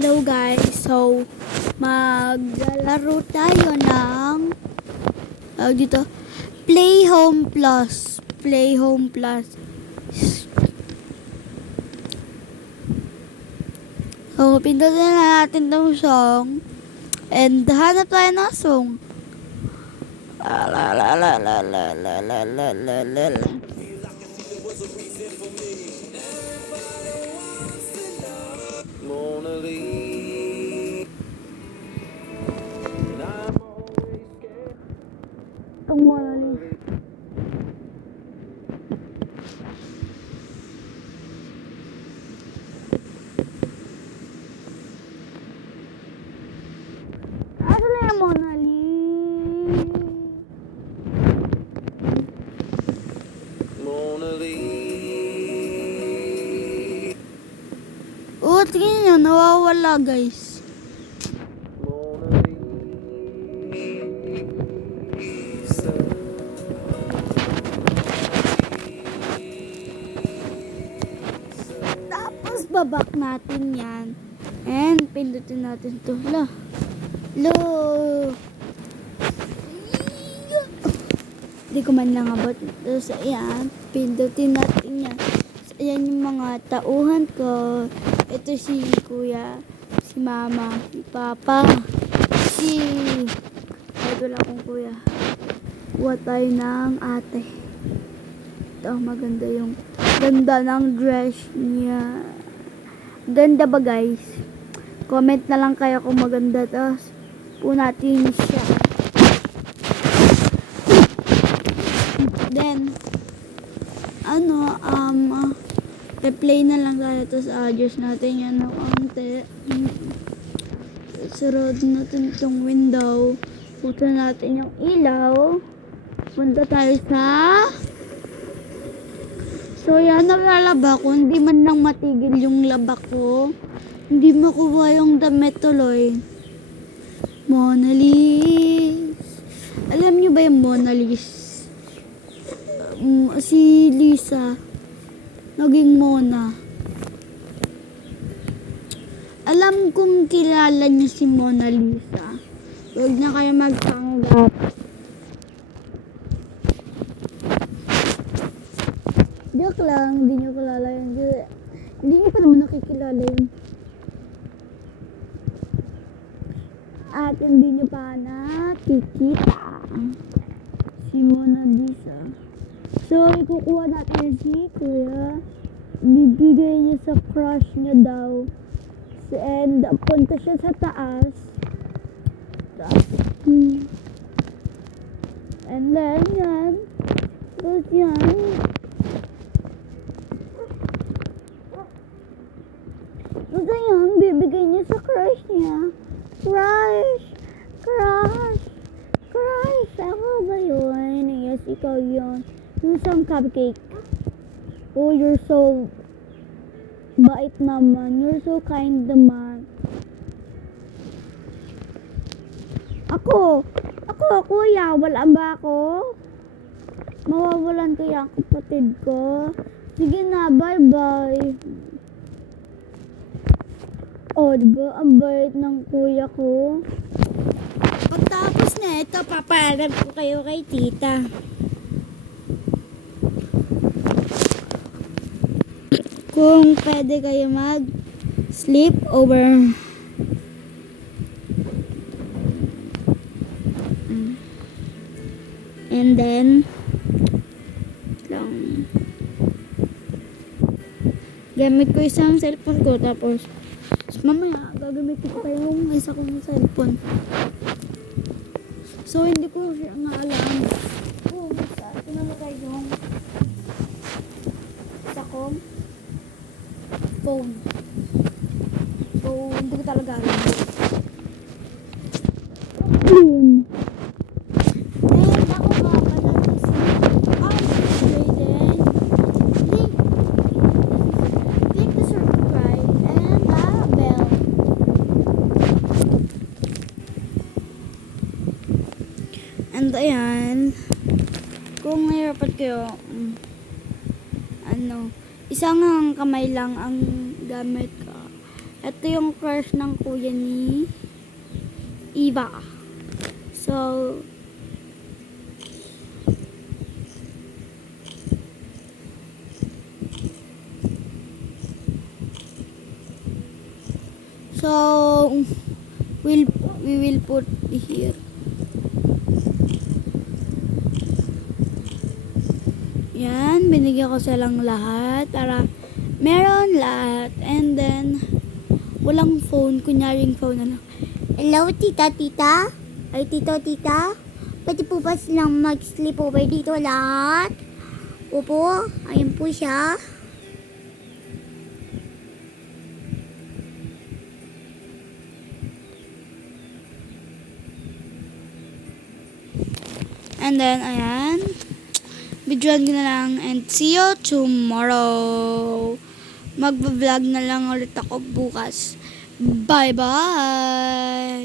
Hello guys, so maglalaro tayo ng dito Play Home Plus. So pindutin na natin tong song and hanap tayo ng song. La la la la la la la la la la la. Ang Mona Lisa. Ano na yung Mona Lisa? Oh, tingnan nyo, nawawala guys. Tapos babak natin yan. And pindutin natin to. Lo. Hindi ko man lang abot. So, ayan. Pindutin natin yan. So, ayan yung mga tauhan ko. Ito si kuya, si mama, si papa, wala akong kuya. Kuha tayo ng ate. Ito, maganda yung ganda ng dress niya. Ganda ba guys? Comment na lang kayo kung maganda. Tapos po natin siya. Then replay na lang tayo. Tapos adjust natin yan ng konti. Sarod natin itong window. Puta natin yung ilaw. Punta tayo sa so yan, naglalaba ko. Hindi man lang matigil yung laba ko. Hindi makuha yung damit tuloy. Mona Lisa. Alam nyo ba yung Mona Lisa? Si Lisa naging Mona. Alam kong kilala niyo si Mona Lisa. Huwag na kayo magpanggap. Joke lang, hindi niyo kilala yun. Hindi niyo pa naman nakikilala yun. At hindi niyo pa nakikita si Mona Lisa. So, ikukuha natin si kuya. Bibigay niya sa crush niya daw. And punta siya sa taas. And then, yan. Tapos yan. Tapos yan, bibigay niya sa crush niya. Crush! Ako ba yun? Yes, ikaw yun. Yung some cupcake. Oh, you're so bait naman. You're so kind naman. Ako, kuya, wala ba ako? Mawawalan kaya ang kapatid ko? Sige na, bye-bye. Oh, diba? Ang bait ng kuya ko. Pagtapos na ito, papalag ko kayo kay tita. Kung pwede kayo mag-sleep over. And then gamit ko isang cellphone ko, tapos mamaya gagamitin ko pa yung isa kong cellphone. So hindi ko siya nga alam kung saan pinalagay yung isa kong phone. So hindi ko talaga alam. And ayan, kung mahirapan kayo, isang kamay lang ang gamit ko. Ito yung crush ng kuya ni Eva. So, we will put here. Yan, binigyan ko silang lahat para meron lahat. And then, walang phone, kunyaring phone na lang. Hello, tita? Ay, tita? Pwede po ba silang mag-sleep over dito lahat? Opo, ayun po siya. And then, ayan. Videoan ko na lang and see you tomorrow. Magbablog na lang ulit ako bukas. Bye-bye!